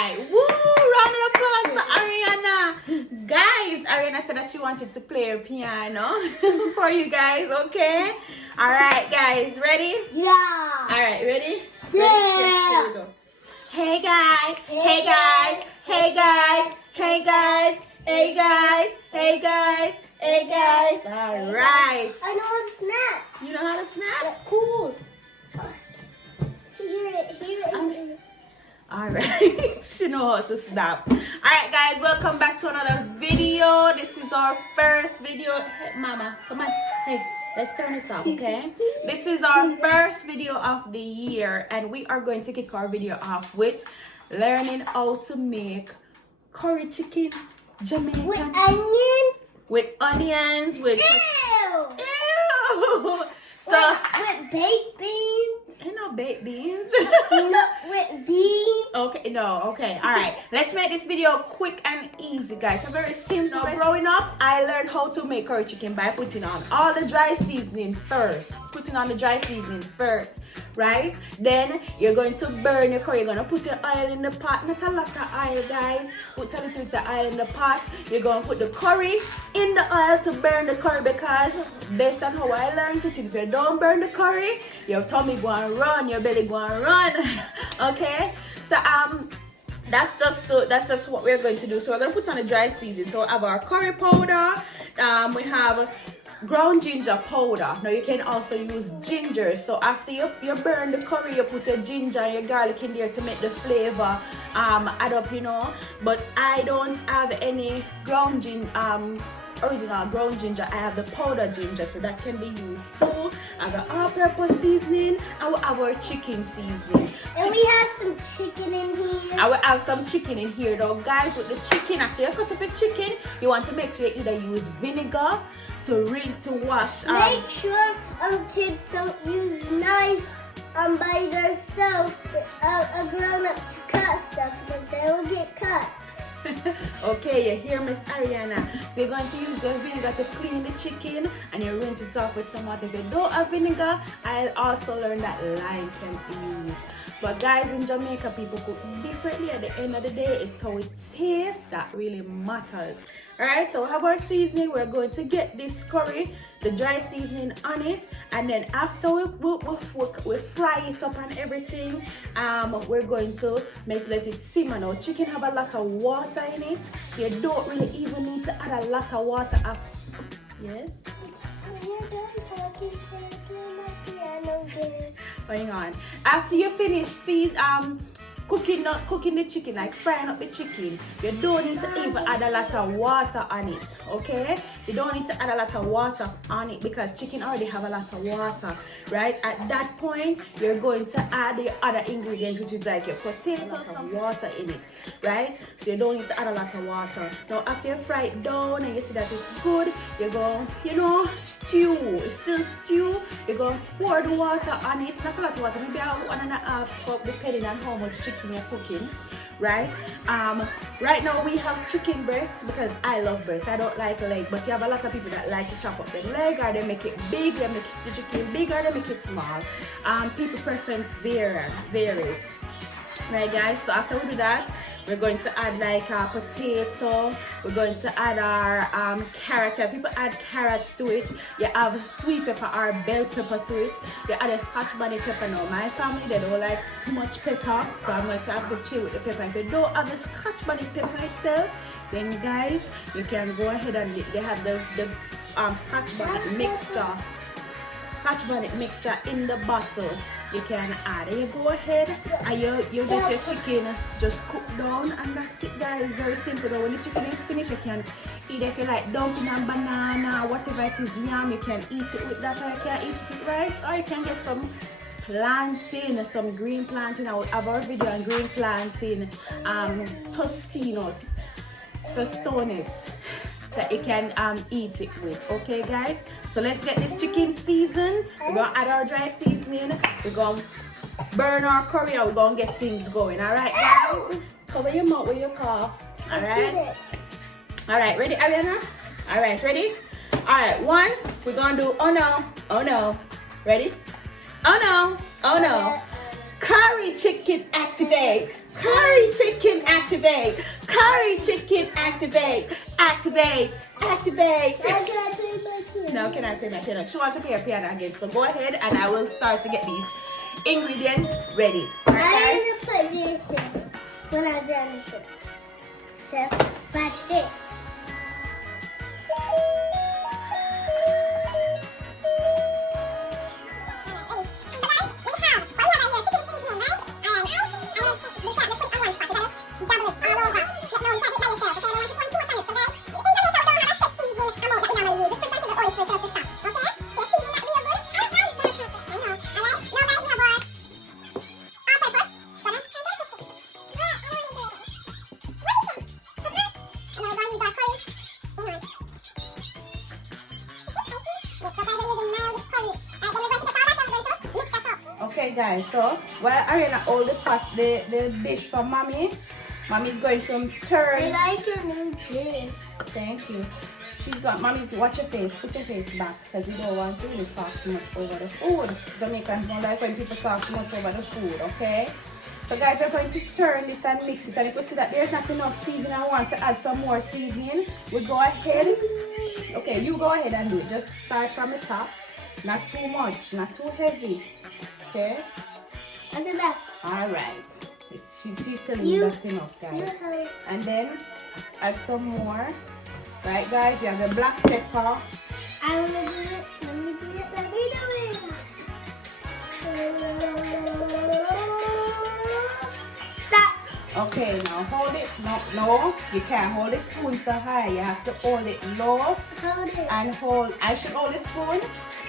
right. Woo! Round of applause for Ariana. Guys, Ariana said that she wanted to play her piano for you guys, okay? All right, guys, ready? Yeah. All right, ready? Yeah. Ready? Here we go. Hey guys, hey guys, hey guys, hey guys, hey guys, hey guys, hey guys. All right. I know how to snap. You know how to snap? Cool. Hear it. All right. She know how to snap. All right, guys, welcome back to another video. This is our first video. Hey, mama, come on. Hey, let's turn this off, okay? This is our first video of the year, and we are going to kick our video off with learning how to make curry chicken Jamaican. With onions. With onions, with... Ew. Ew. So, with baked beans. you know, baked beans. No, with beans. Okay, no, okay, all right. Let's make this video quick and easy, guys. So very simple. Now, growing up, I learned how to make curry chicken by putting on all the dry seasoning first. Putting on the dry seasoning first, right? Then you're going to burn your curry. You're gonna put your oil in the pot. Not a lot of oil, guys. Put a little bit of oil in the pot. You're gonna put the curry in the oil to burn the curry, because based on how I learned it, if you don't burn the curry, your tummy go and run, your belly go and run. Okay, so that's just what we're going to do. So we're going to put on the dry seasoning. So we have our curry powder, we have ground ginger powder. Now you can also use ginger. So after you burn the curry, you put your ginger and your garlic in there to make the flavor add up, you know. But I don't have any original ground ginger. I have the powder ginger, so that can be used too. I have the all-purpose seasoning, and we have our chicken seasoning. And we have some chicken in here. I will have some chicken in here though, guys. With the chicken, after you cut up the chicken, you want to make sure you either use vinegar to wash. Make sure kids don't use knives by themselves. A grown-up to cut stuff, because they will get cut. Okay, you hear Miss Ariana. So you're going to use your vinegar to clean the chicken, and you rinse it off with some water. If you don't have vinegar, I'll also learn that lime can be used. But guys, in Jamaica, people cook differently. At the end of the day, it's how it tastes that really matters. Alright, so we have our seasoning. We're going to get this curry, the dry seasoning on it, and then after we fry it up and everything, we're going to let it simmer. Now, chicken have a lot of water in it, so you don't really even need to add a lot of water after. Yes? Hang on. After you finish cooking the chicken, like frying up the chicken, you don't need to even add a lot of water on it, okay? You don't need to add a lot of water on it, because chicken already have a lot of water, right? At that point, you're going to add the other ingredients, which is like your potatoes, some water in it, right? So you don't need to add a lot of water. Now, after you fry it down and you see that it's good, you're going, stew. It's still stew. You're going to pour the water on it. Not a lot of water, maybe 1.5 cup, depending on how much chicken you're cooking, right? Right now we have chicken breast, because I love breast. I don't like leg, but you have a lot of people that like to chop up the leg, or they make it big, they make the chicken big, or they make it small. People preference varies. Right, guys, so after we do that, we're going to add like a potato. We're going to add our carrot. People add carrots to it. You have sweet pepper or bell pepper to it. You add a scotch bonnet pepper. Now, my family, they don't like too much pepper, so I'm going to have to chill with the pepper. If you don't have the scotch bonnet pepper itself, then guys, you can go ahead and they have the scotch bonnet mixture in the bottle. You can add it. You go ahead and you get your chicken just cooked down, and that's it, guys. Very simple. Now, when the chicken is finished, you can eat it. If you like dumpling and banana, whatever it is, yam, you can eat it with that, or you can eat it with rice, or you can get some plantain, some green plantain. I will have our video on green plantain, tostones that you can eat it with. Okay, guys, so let's get this chicken seasoned. We're gonna add our dry seasoning, we're gonna burn our curry, and we're gonna get things going. All right, guys, cover your mouth with your cough. All right, ready, Ariana? All right, ready? All right, one, we're gonna do oh no, ready? Oh no, curry chicken activate. Curry chicken activate. Curry chicken activate. Activate. Activate. Now can I play my piano? Now can I play my piano? She wants to play a piano again. So go ahead and I will start to get these ingredients ready. Alright, guys? I'm gonna put this in when I'm done with this. So watch this. Okay guys, so while Ariana hold the pot, the dish for mommy, mommy's going to I turn. like your new dress. Thank you. She's got mommy's, watch your face, put your face back because you don't want to really talk too much over the food. Jamaicans don't like when people talk too much over the food, okay? So guys, we're going to turn this and mix it, and if you see that there's not enough seasoning, I want to add some more seasoning. We go ahead. Okay, you go ahead and do it. Just start from the top. Not too much, not too heavy. Okay? And then that. Alright. She's telling you that's enough, guys. And then add some more. Right, guys? You have the black pepper. I want to do it. Let me do it. Let me do it. Stop. Okay, now hold it. No, you can't hold the spoon so high. You have to hold it low Hold it. and hold. I should hold the spoon.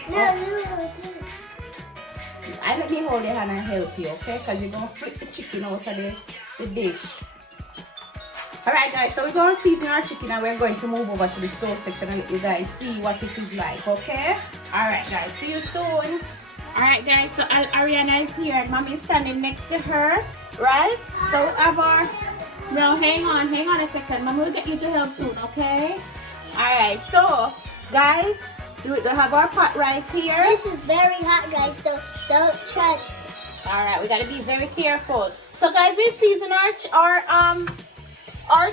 No, no. I let me hold your hand and help you, okay? Because you're going to flip the chicken out of the dish. Alright guys, so we're going to season our chicken and we're going to move over to the stove section and let you guys see what it is like, okay? Alright guys, see you soon. Alright guys, so Ariana is here and mommy is standing next to her, right? So we have our... No, hang on a second. Mommy will get you to help soon, okay? Alright, so guys, we have our pot right here. This is very hot, guys, so don't touch it. Alright, we gotta be very careful. So guys, we season our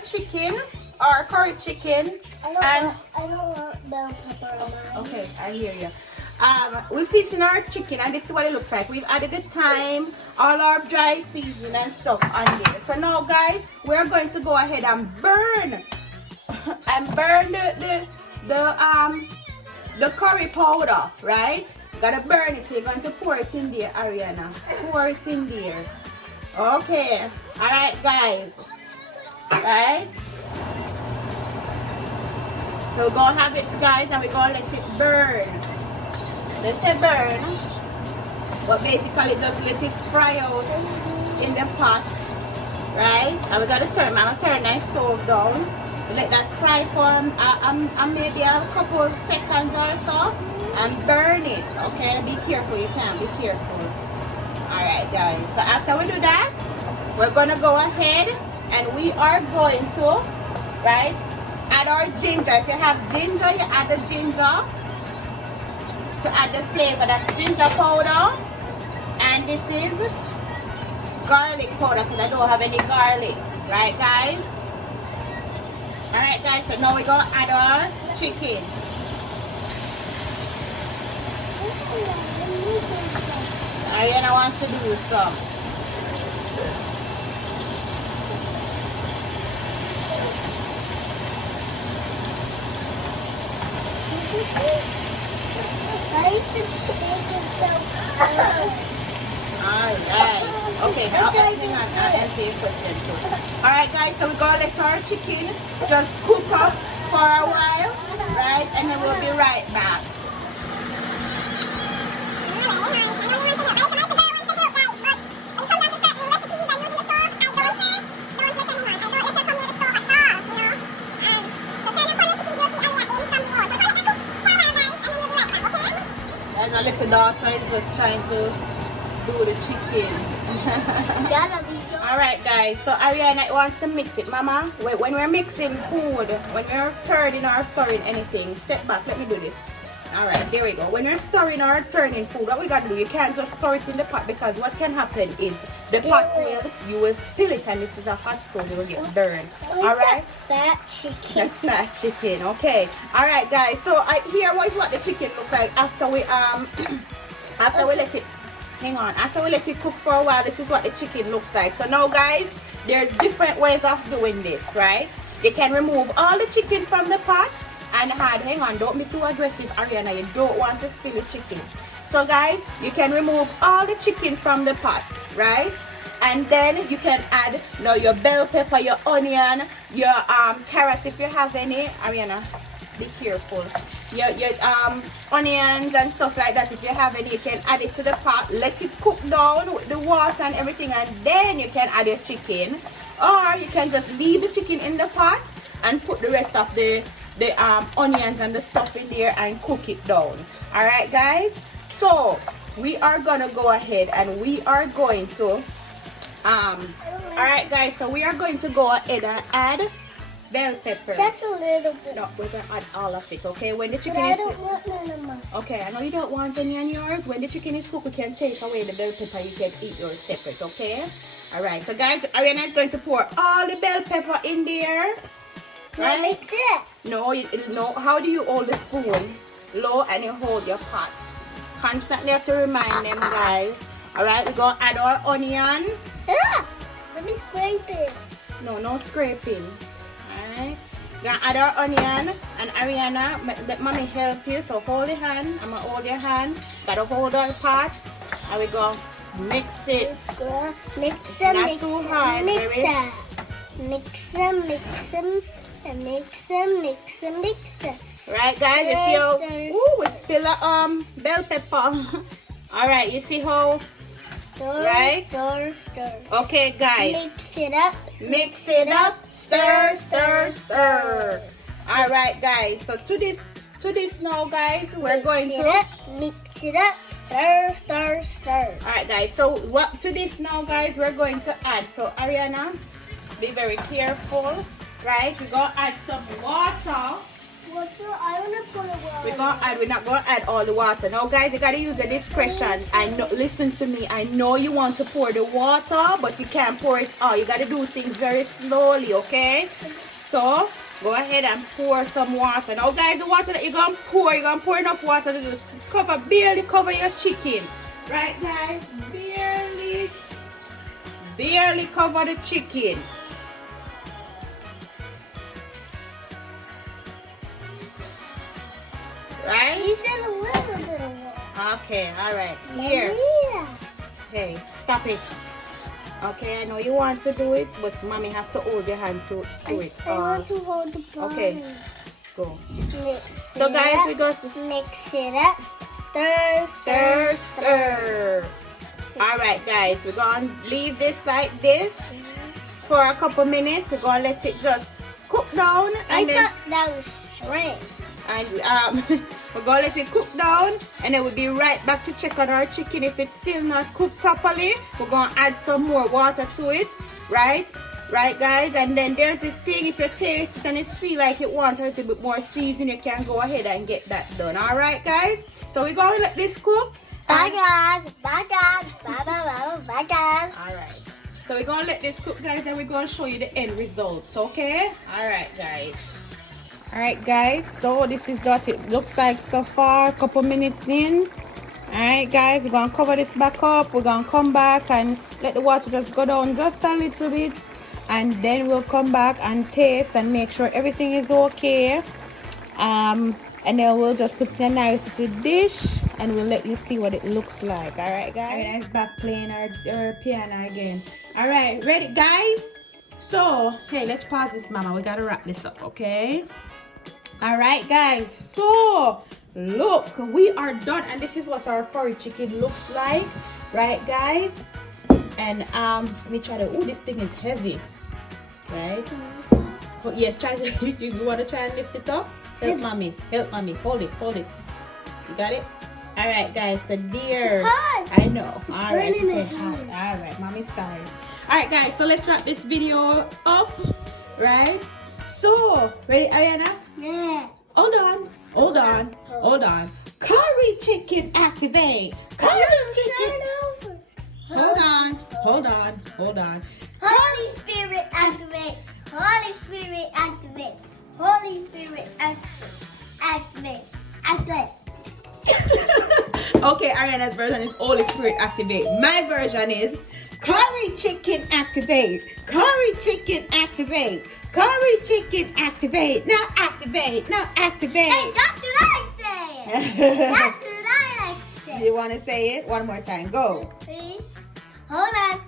chicken, our curry chicken. I don't want bell pepper on mine. Okay, I hear you. We've seasoned our chicken and this is what it looks like. We've added the thyme, all our dry seasoning and stuff on there. So now guys, we're going to go ahead and burn the curry powder, right? Gotta burn it, so you're going to pour it in there, Ariana. Pour it in there. Okay. Alright, guys. Right? So we're gonna have it, guys, and we're gonna let it burn. Let's say burn. But basically just let it fry out in the pot. Right? And we gotta turn, I'm gonna turn that stove down. Let that fry for maybe a couple seconds or so. And burn it, okay? Be careful, you can, be careful. Alright guys, so after we do that, we're gonna go ahead and we are going to, right, add our ginger. If you have ginger, you add the ginger to add the flavor. That's ginger powder. And this is garlic powder because I don't have any garlic, right guys? Alright guys, so now we're gonna add our chicken. Ariana wants to do some. Alright. Okay, now hang on, I'll answer your question too. Alright guys, so we're gonna let our chicken just cook up for a while, right? And then we'll be right back. And our little daughter is just trying to do the chicken. Alright guys, so Ariana wants to mix it. Mama, when we're mixing food, when we're turning or stirring anything, step back, let me do this. Alright, there we go. When you're stirring or turning food, what we gotta do, you can't just stir it in the pot because what can happen is the pot you will spill it and this is a hot stove, you will get burned. Alright? Fat chicken. That's fat chicken, okay. Alright guys, so here was what the chicken look like after we after we let it after we let it cook for a while. This is what the chicken looks like. So now guys, there's different ways of doing this, right? You can remove all the chicken from the pot and add, hang on, don't be too aggressive, Ariana, you don't want to spill the chicken. So guys, you can remove all the chicken from the pot, right? And then you can add now your bell pepper, your onion, your carrot if you have any. Ariana, be careful. Your onions and stuff like that, if you have any, you can add it to the pot, let it cook down with the water and everything, and then you can add your chicken. Or you can just leave the chicken in the pot and put the rest of the onions and the stuff in there and cook it down. Alright guys, so we are gonna go ahead and we are going to alright guys, so we are going to go ahead and add bell pepper. Just a little bit. No, we're gonna add all of it, okay? When the chicken But I is don't want none of mine. okay, I know you don't want any on yours. When the chicken is cooked, we can take away the bell pepper, you can eat yours separate, okay? Alright, so guys, Ariana is going to pour all the bell pepper in there. Right? Like that. No, no. How do you hold the spoon? Low and you hold your pot. Constantly have to remind them, guys. Alright, we're going to add our onion. Ah, let me scrape it. No scraping. Alright. We're going to add our onion. And Ariana, let mommy help you. So hold your hand. I'm going to hold your hand. Got to hold our pot. And we're going to mix it. Mix them, Not mix too them, hard, mix baby. them. Mix them, mix them, and mix them, mix them, mix them. Right guys, you see how Stir, ooh, we spill a bell pepper. Alright, you see how Stir, right? stir, stir. Okay guys, Mix it up. mix it up, stir, stir, stir. Alright guys, so to this now guys, we're going to Mix it up, stir, stir, stir. alright guys, so what to this now guys, we're going to add, so Ariana, be very careful, right? We're gonna add some water. I want to put a water. We're not gonna add all the water. Now guys, you gotta use your discretion. I know, listen to me, I know you want to pour the water, but you can't pour it all. You gotta do things very slowly, okay? So go ahead and pour some water. Now guys, the water that you're gonna pour enough water to just barely cover your chicken. Right guys? Barely cover the chicken. Right? You said a little bit of water. Okay, alright. Here. Yeah. Hey, stop it. Okay, I know you want to do it, but mommy have to hold your hand to do it. I want to hold the bottom. Okay, go. Mix So it guys, up. we go Mix it up. Stir, stir, stir. Alright guys, we're gonna leave this like this for a couple minutes. We're gonna let it just cook down I and then thought that was shrimp. and we're gonna let it cook down and then we'll be right back to check on our chicken. If it's still not cooked properly, we're gonna add some more water to it, right guys? And then there's this thing, if you taste it and it feel like it wants a little bit more seasoning, you can go ahead and get that done. Alright guys, so we're gonna let this cook. Bye guys, bye guys, bye bye bye bye guys. Alright, so we're gonna let this cook guys and we're gonna show you the end results, okay? Alright guys. Alright guys, so this is what it looks like so far, a couple minutes in. Alright guys, we're gonna cover this back up. We're gonna come back and let the water just go down just a little bit, and then we'll come back and taste and make sure everything is okay. And then we'll just put it in a nice little dish and we'll let you see what it looks like. Alright guys, Ariana is back playing our piano again. Alright, ready guys? So hey, let's pause this, mama, we gotta wrap this up, okay? Alright guys, so look, we are done and this is what our curry chicken looks like, right guys? And let me try to, oh, this thing is heavy, right? But yes, try to, you want to try and lift it up? Help mommy, hold it, you got it? Alright guys, so dear, I know, alright, she said hot. Alright, mommy's sorry. Alright guys, so let's wrap this video up, right? So, ready Ariana? Yeah. Hold on. Curry chicken activate. Curry chicken. Hold on. Holy Spirit activate. Holy Spirit activate. Holy Spirit activate. Activate. Okay, Ariana's version is Holy Spirit activate. My version is curry chicken activate. Curry chicken activate. Curry chicken activate. Now activate. Now activate. Hey, that's what I say. That's what I like to say. You want to say it one more time? Go. Please. Hold on.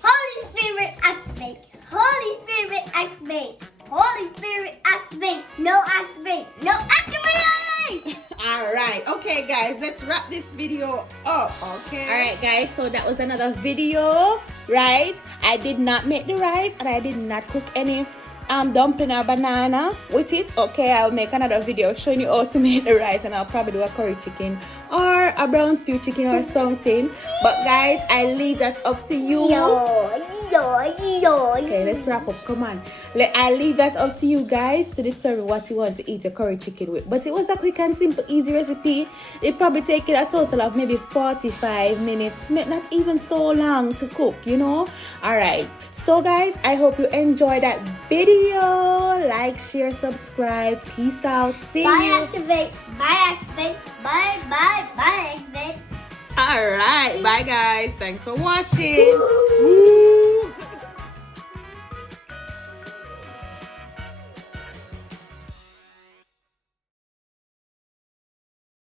Holy Spirit activate. Holy Spirit activate. Holy Spirit activate. No activate. No activate. All right. Okay, guys, let's wrap this video up. Okay. All right, guys. So that was another video, right? I did not make the rice and I did not cook any dumpling or banana with it. Okay, I'll make another video showing you how to make the rice, and I'll probably do a curry chicken or a brown stew chicken or something. But guys, I leave that up to you. Okay, let's wrap up. Come on. I leave that up to you guys to determine what you want to eat your curry chicken with. But it was a quick and simple, easy recipe. It probably take a total of maybe 45 minutes, not even so long to cook, you know. All right. So guys, I hope you enjoyed that video. Like, share, subscribe. Peace out. See you. Bye activate. Bye activate. Bye activate. All right. Bye guys. Thanks for watching.